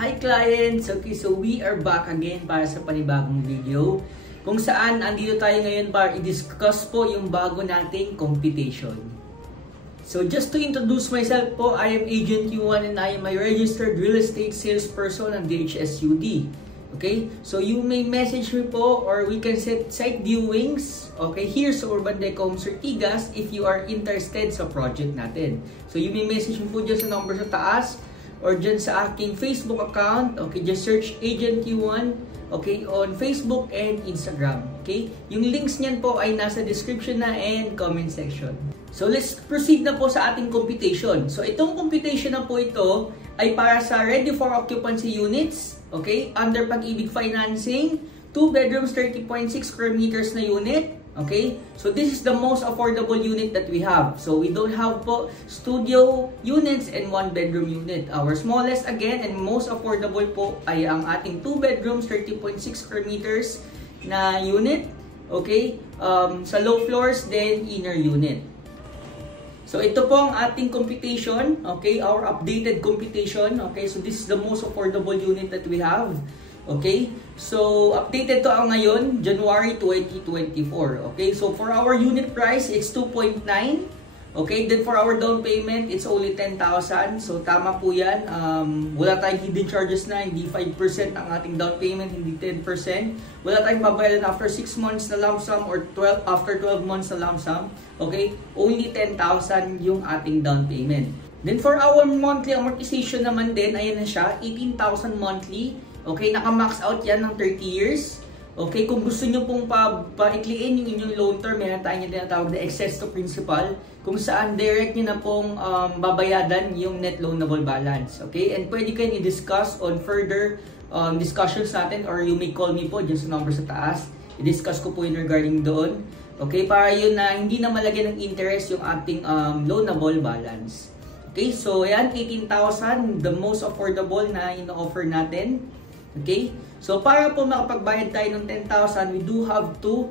Hi clients! Okay, so we are back again para sa panibagong video kung saan andito tayo ngayon para i-discuss po yung bago nating computation. So just to introduce myself po, I am Agent Yuan and I am a registered real estate salesperson ng DHSUD. Okay, so you may message me po or we can set site viewings, okay, here sa Urban Decom Ortigas if you are interested sa project natin. So you may message me po dyan sa number sa taas or dyan sa aking Facebook account. Okay, just search Agent Yuan, okay, on Facebook and Instagram. Okay, yung links niyan po ay nasa description na and comment section. So let's proceed na po sa ating computation. So itong computation na po ito ay para sa ready for occupancy units, okay, under Pag-ibig financing, 2 bedrooms, 30.6 square meters na unit. Okay, so this is the most affordable unit that we have. So we don't have po studio units and 1 bedroom unit. Our smallest again and most affordable po ay ang ating 2 bedrooms, 30.6 square meters na unit. Okay, sa low floors then inner unit. So ito po ang ating computation, okay, our updated computation. Okay, so this is the most affordable unit that we have. Okay, so updated to ang ngayon, January 2024. Okay, so for our unit price, it's 2.9. Okay, then for our down payment, it's only 10,000. So tama po yan. Wala tayong hidden charges na, hindi 5% ang ating down payment, hindi 10%. Wala tayong babayaran after 6 months na lump sum or after 12 months na lump sum. Okay, only 10,000 yung ating down payment. Then for our monthly amortization naman din, ayan na siya, 18,000 monthly. Okay, naka-max out yan ng 30 years. Okay, kung gusto nyo pong paikliin yung inyong loan term, meron tayo yung tinatawag na excess to principal, kung saan direct nyo na pong babayadan yung net loanable balance. Okay, and pwede kayo i-discuss on further discussions natin or you may call me po dyan sa number sa taas. I-discuss ko po yun regarding doon. Okay, para yun na hindi na malagyan ng interest yung ating loanable balance. Okay, so ayan, 18,000, the most affordable na ino-offer natin. Okay, so para po makapagbayad tayo ng 10,000, we do have to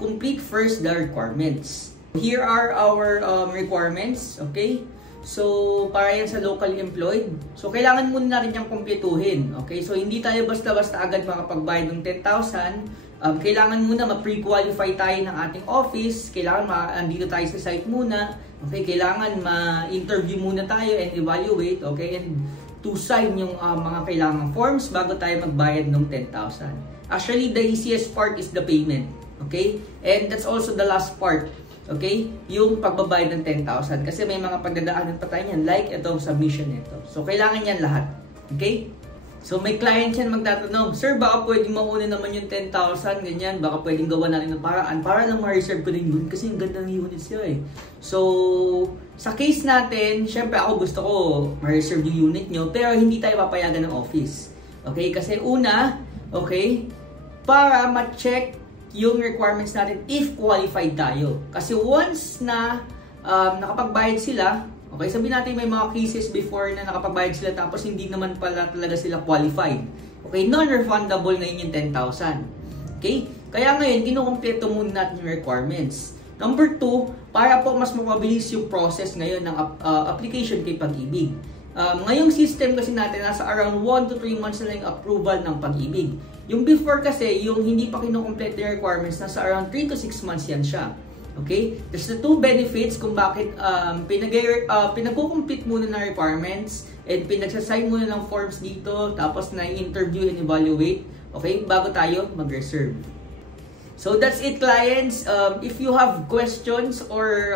complete first the requirements. Here are our requirements. Okay, so para yan sa locally employed, so kailangan muna natin yung kumpletuhin. Okay, so hindi tayo basta-basta agad makapagbayad ng 10,000. Kailangan muna ma-pre-qualify tayo ng ating office. Kailangan andito tayo sa site muna. Okay, kailangan ma-interview muna tayo and evaluate. Okay, and to sign yung mga kailangang forms bago tayo magbayad ng 10,000. Actually, the easiest part is the payment. Okay, and that's also the last part. Okay, yung pagbabayad ng 10,000 kasi may mga pagdadaanan pa tayo yan like itong submission nito. So kailangan yan lahat. Okay, so may client yan magtatanong, sir, baka pwedeng mauna naman yung 10,000, ganyan, baka pwedeng gawa natin ng paraan para lang ma-reserve ko din yun kasi yung ganda ng units nyo eh. So sa case natin, syempre ako gusto ko ma-reserve yung unit nyo pero hindi tayo papayagan ng office. Okay, kasi una, okay, para ma-check yung requirements natin if qualified tayo. Kasi once na nakapagbayad sila, okay, sabihin natin may mga cases before na nakapagbayad sila tapos hindi naman pala talaga sila qualified. Okay, non-refundable na yun yung 10,000. Okay, kaya ngayon, kinukumpleto muna natin yung requirements. Number 2, para po mas mapabilis yung process ngayon ng application kay Pag-ibig. Ngayong system kasi natin, nasa around 1 to 3 months na lang yung approval ng Pag-ibig. Yung before kasi, yung hindi pa kinukumpleto yung requirements, nasa around 3 to 6 months yan siya. Okay? There's the 2 benefits kung bakit pinag-complete muna ng requirements and pinagsasign muna ng forms dito, tapos na-interview and evaluate, okay, bago tayo mag-reserve. So that's it, clients. If you have questions or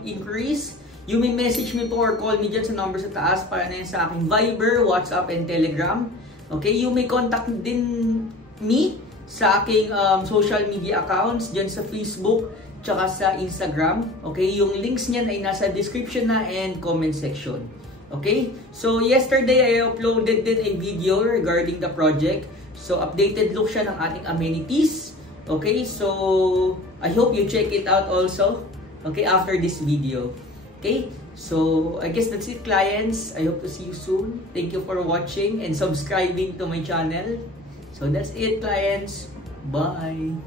inquiries, you may message me po or call me dyan sa number sa taas para na yan sa aking Viber, WhatsApp, and Telegram. Okay, you may contact din me sa aking social media accounts dyan sa Facebook tsaka sa Instagram. Okay, yung links niyan ay nasa description na and comment section. Okay, so yesterday I uploaded din a video regarding the project. So updated look siya ng ating amenities. Okay, so I hope you check it out also. Okay, after this video. Okay, so I guess that's it, clients. I hope to see you soon. Thank you for watching and subscribing to my channel. So that's it, clients. Bye.